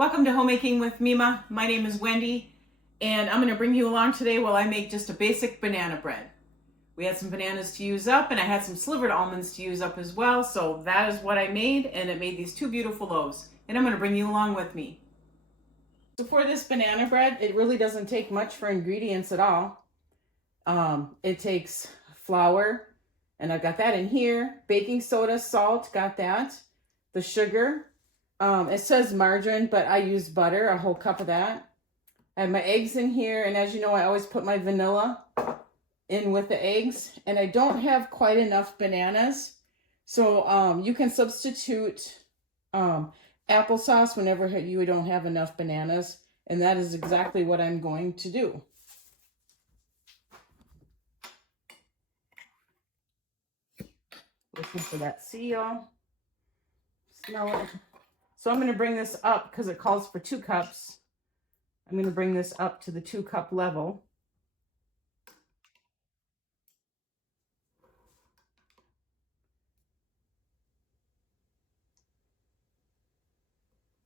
Welcome to Homemaking with Mima. My name is Wendy, and I'm going to bring you along today while I make just a basic banana bread. We had some bananas to use up, and I had some slivered almonds to use up as well, so that is what I made, and it made these two beautiful loaves, and I'm going to bring you along with me. So for this banana bread, it really doesn't take much for ingredients at all. It takes flour, and I've got that in here, baking soda, salt, got that, the sugar. It says margarine, but I use butter, a whole cup of that. I have my eggs in here, and as you know, I always put my vanilla in with the eggs, and I don't have quite enough bananas, so you can substitute applesauce whenever you don't have enough bananas, and that is exactly what I'm going to do. Listen for that seal. Smell it. So I'm going to bring this up because it calls for 2 cups. I'm going to bring this up to the 2-cup level.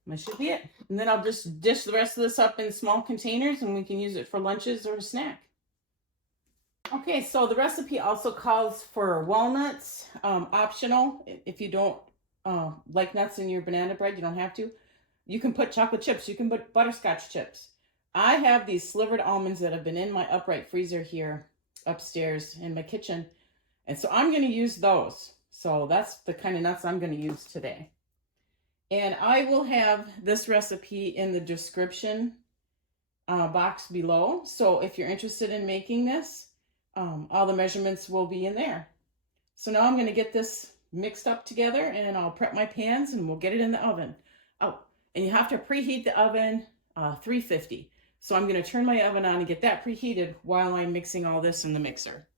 That should be it. And then I'll just dish the rest of this up in small containers and we can use it for lunches or a snack. Okay, so the recipe also calls for walnuts, optional. If you don't like nuts in your banana bread, you don't have to. You can put chocolate chips. You can put butterscotch chips. I have these slivered almonds that have been in my upright freezer here upstairs in my kitchen. And so I'm going to use those. So that's the kind of nuts I'm going to use today. And I will have this recipe in the description box below. So if you're interested in making this, all the measurements will be in there. So now I'm going to get this mixed up together and I'll prep my pans and we'll get it in the oven. Oh, and you have to preheat the oven 350. So I'm going to turn my oven on and get that preheated while I'm mixing all this in the mixer.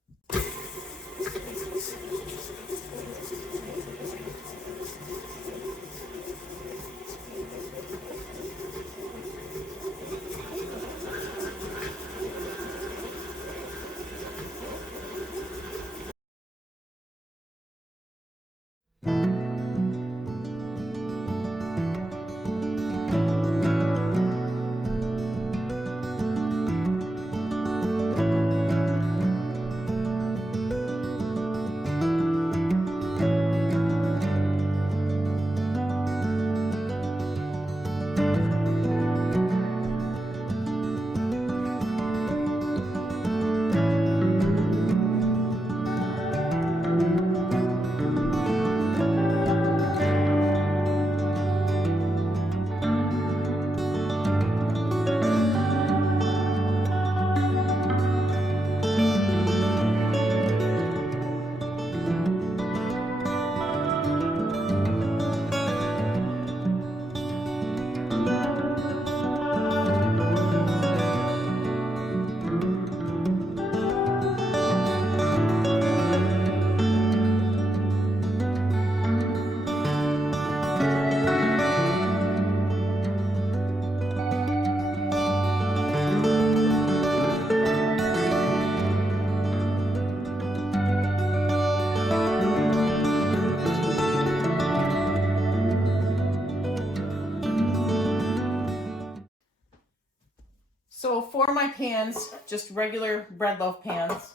So for my pans, just regular bread loaf pans,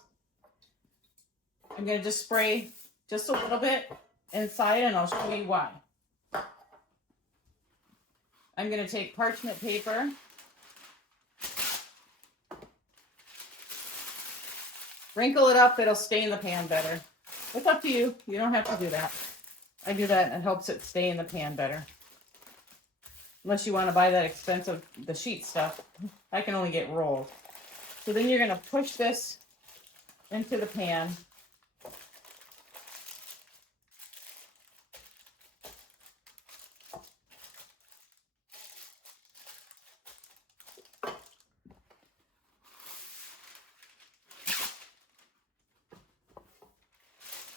I'm going to just spray just a little bit inside and I'll show you why. I'm going to take parchment paper, wrinkle it up, it'll stay in the pan better. It's up to you. You don't have to do that. I do that and it helps it stay in the pan better. Unless you want to buy that expensive, the sheet stuff. I can only get rolled. So then you're going to push this into the pan.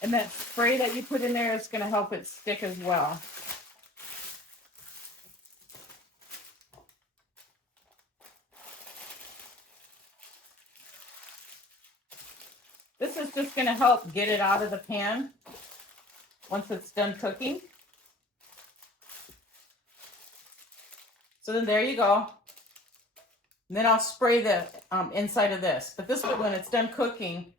And that spray that you put in there is going to help it stick as well. This is just going to help get it out of the pan once it's done cooking. So then there you go. And then I'll spray the inside of this. But this way, when it's done cooking,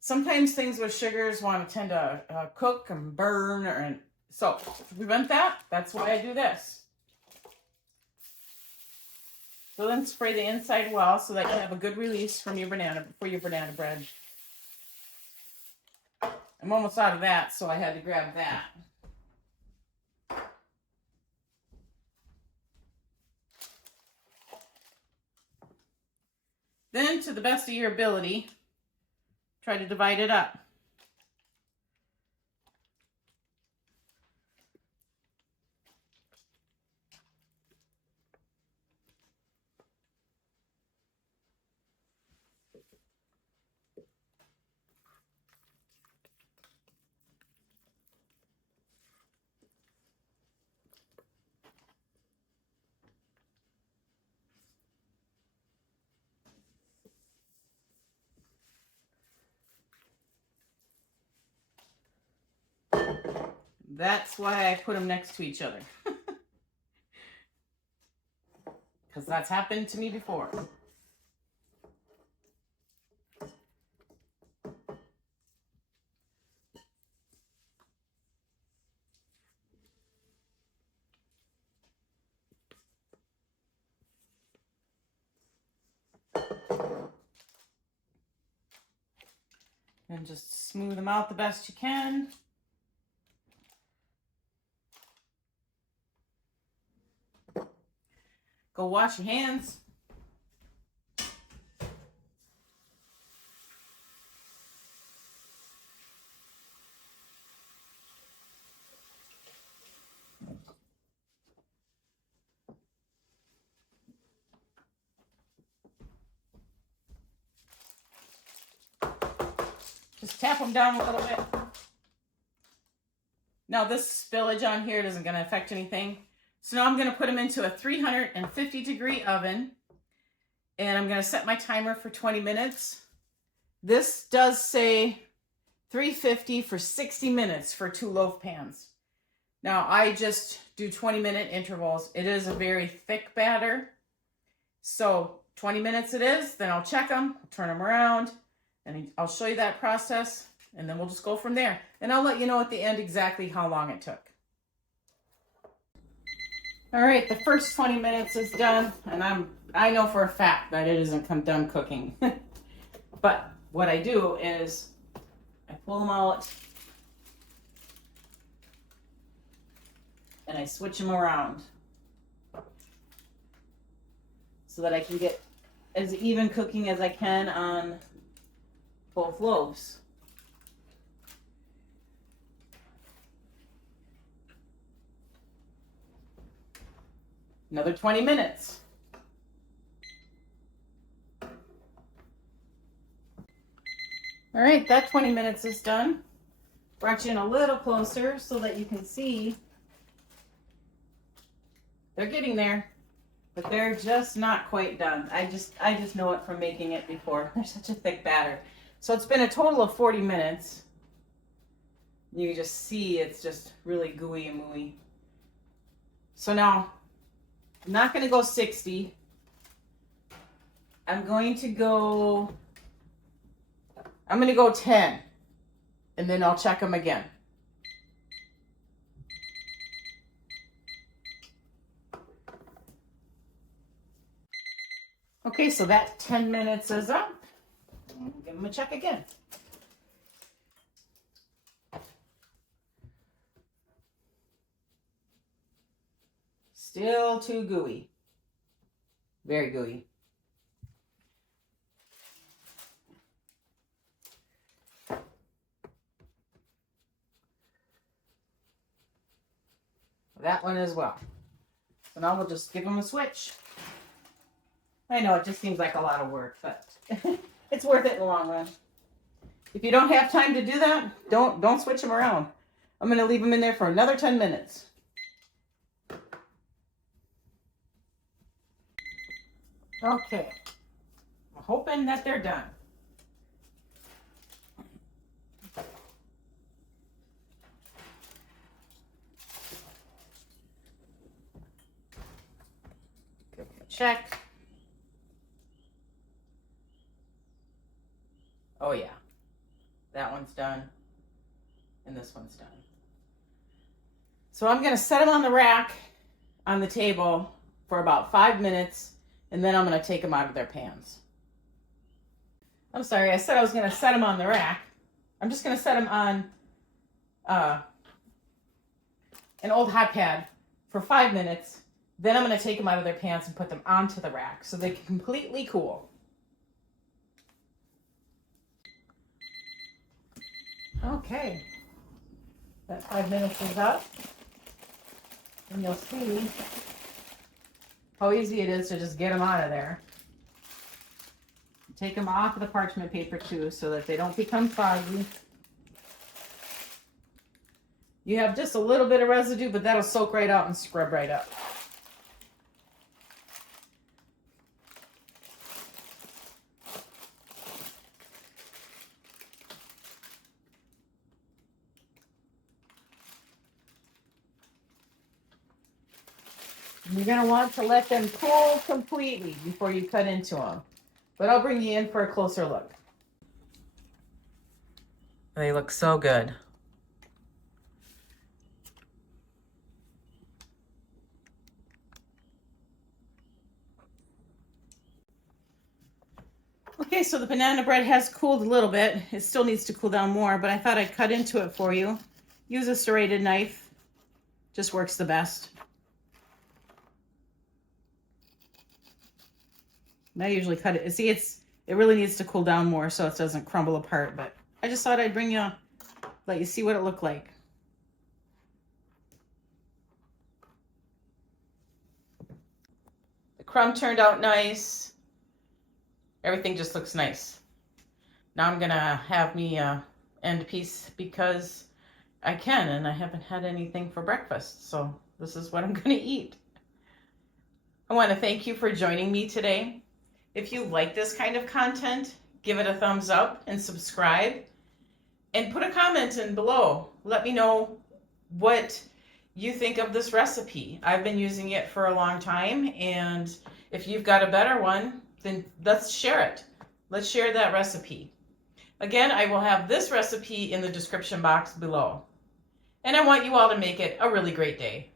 sometimes things with sugars want to tend to cook and burn. So to prevent that, that's why I do this. So then spray the inside well so that you have a good release from your banana bread. I'm almost out of that, so I had to grab that. Then, to the best of your ability, try to divide it up. That's why I put them next to each other. Because that's happened to me before. And just smooth them out the best you can. Go wash your hands. Just tap them down a little bit. Now this spillage on here isn't going to affect anything. So now I'm going to put them into a 350-degree oven. And I'm going to set my timer for 20 minutes. This does say 350 for 60 minutes for 2 loaf pans. Now I just do 20-minute intervals. It is a very thick batter. So 20 minutes it is. Then I'll check them, turn them around. And I'll show you that process, and then we'll just go from there. And I'll let you know at the end exactly how long it took. All right, the first 20 minutes is done, and I know for a fact that it isn't done cooking. But what I do is I pull them out, and I switch them around so that I can get as even cooking as I can on both loaves. Another 20 minutes. All right, that 20 minutes is done. Brought you in a little closer so that you can see they're getting there, but they're just not quite done. I just know it from making it before. They're such a thick batter. So it's been a total of 40 minutes. You can just see it's just really gooey and mooey. So now, I'm not going to go 60. I'm going to go 10. And then I'll check them again. Okay, so that 10 minutes is up. We'll give them a check again. Still too gooey. Very gooey. That one as well. So now we'll just give them a switch. I know it just seems like a lot of work, but it's worth it in the long run. If you don't have time to do that, don't switch them around. I'm going to leave them in there for another 10 minutes. Okay. I'm hoping that they're done. Check. Oh yeah, that one's done, and this one's done. So I'm gonna set them on the rack on the table for about 5 minutes, and then I'm gonna take them out of their pans. I'm sorry, I said I was gonna set them on the rack. I'm just gonna set them on an old hot pad for 5 minutes. Then I'm gonna take them out of their pans and put them onto the rack so they can completely cool. Okay, that 5 minutes is up, and you'll see how easy it is to just get them out of there. Take them off of the parchment paper too so that they don't become foggy. You have just a little bit of residue, but that'll soak right out and scrub right up. You're going to want to let them cool completely before you cut into them. But I'll bring you in for a closer look. They look so good. Okay, so the banana bread has cooled a little bit. It still needs to cool down more, but I thought I'd cut into it for you. Use a serrated knife. Just works the best. I usually cut it. See, it really needs to cool down more so it doesn't crumble apart, but I just thought I'd bring you, let you see what it looked like. The crumb turned out nice. Everything just looks nice. Now I'm gonna have me end a piece because I can, and I haven't had anything for breakfast, so this is what I'm gonna eat. I want to thank you for joining me today. If you like this kind of content, give it a thumbs up and subscribe, and put a comment in below. Let me know what you think of this recipe. I've been using it for a long time, and if you've got a better one, then let's share it. Let's share that recipe. Again, I will have this recipe in the description box below. And I want you all to make it a really great day.